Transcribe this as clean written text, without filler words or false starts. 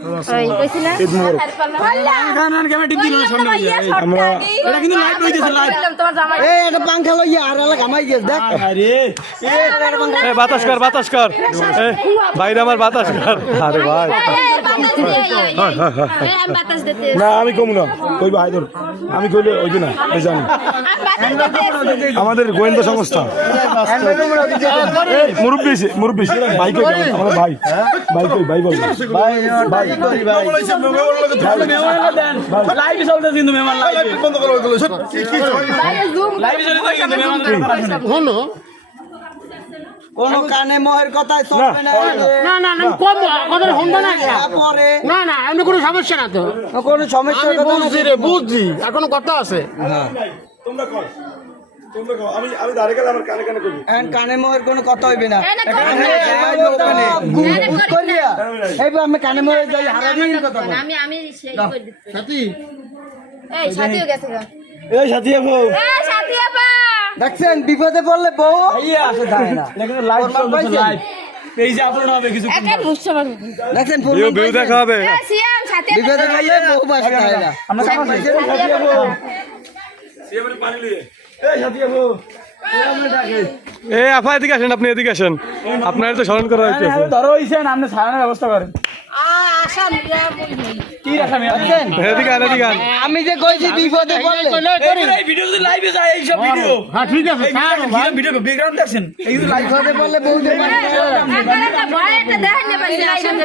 ওই কইছি না ঈদ মোবারক। আমরা তোমার জামাই এটা পাংখা লইয়া আর এলা ঘামাই গেছ দেখ এ বাতাস কর এ ভাই আমার বাতাস কর আরে ভাই আমি বাতাস দিতে না আমি কম না কইবা আইদর আমি কইলে ওই না এই জানি আমাদের গোয়েন্দা সংস্থা মুরব্বী ভাই কই আমাদের ভাই ভাই বল ভাই লাইভ চলতেছে কিন্তু মেহমান লাইভ বন্ধ করো এগুলো হলো কোন কানে মোহের কথাই চলবে না না না না কম কথা শুনবে না পরে না না এমনি কোনো সমস্যা না তো কোনো সমস্যা কথা বুঝছি রে বুঝছি এখনো কথা আছে তোমরা কর আমি দাঁড়িয়ে গেলে আমার কানে কানে কইবি এখন কানে মোহের কোনো কথা হইবে না এইবার আমি কানে মোহের যাই হারাদিন কথা বল আমি সেই কই দিতে সাথী এই সাথীও গেছে গা এই সাথী আপু এই সাথী আপা দেখছেন বিপদে পড়লে বউ আসে যায় না লাইভ চলতেছে লাইভ এই যে আপলোড হবে কিছু একা বুঝতে পারবো দেখছেন ভিউ দেখা হবে সিয়াম সাথী বিপদে পড়লে বউ বাসে যায় না আমরা সাথী আপা সিএমএর পানি লিয়ে এই সাথী আপু এ আপা এদিকে আসেন আপনি এদিকে আসেন আপনার তো স্মরণ করা হয়েছে ধরো হইছেন আপনি ছাড়ানোর ব্যবস্থা করেন আশা মিয়া কি রাখামি আছেন এদিকে আন আমি যে কইছি বিপদে পড়লে এই ভিডিও যদি লাইভে যায় এই সব ভিডিও হ্যাঁ ঠিক আছে ভিডিও ব্যাকগ্রাউন্ড দেখছেন এই বিপদে পড়লে বউ আপনারা ভয় একটা দেখেন না পাইছে